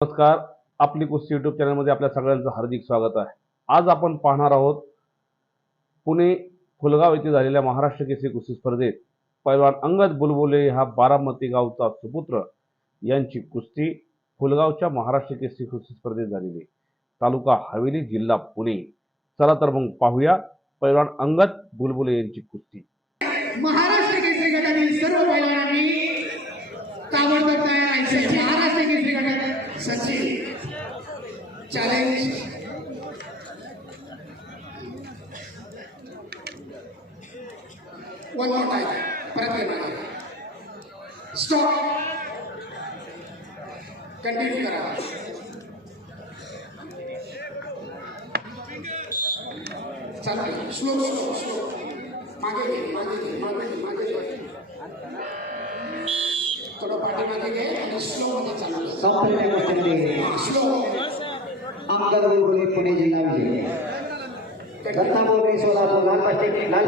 नमस्कार. आपली कुस्ती युट्यूब चॅनलमध्ये आपल्या सगळ्यांचं हार्दिक स्वागत आहे. आज आपण पाहणार आहोत पुणे फुलगाव येथे झालेल्या महाराष्ट्र केसरी कुस्ती स्पर्धेत पैलवान अंगद बुलबुले हा बारामती गावचा सुपुत्र यांची कुस्ती फुलगावच्या महाराष्ट्र केसरी कुस्ती स्पर्धेत झालेली. तालुका हवेली, जिल्हा पुणे. चला तर मग पाहूया पैलवान अंगद बुलबुले यांची कुस्ती. महाराष्ट्र केसरी गटातील सर्व पैलवानांनी ताबडतोब तयार राहायचे. महाराष्ट्र केसरी गटात Sachin challenge one more time. प्रयत्न स्टॉप. कंटिन्यू करा. चला स्लो स्लो स्लो. मागे घे, मागे घे, मागे घे, मागे घे. थोडं पाठीमागे घे आणि स्लो मध्ये चालू. संपूर्ण गोष्टी स्लो. अंगद बुलबुले पुणे जिल्हा विजय. दत्ता मोरे सोलापूर लाल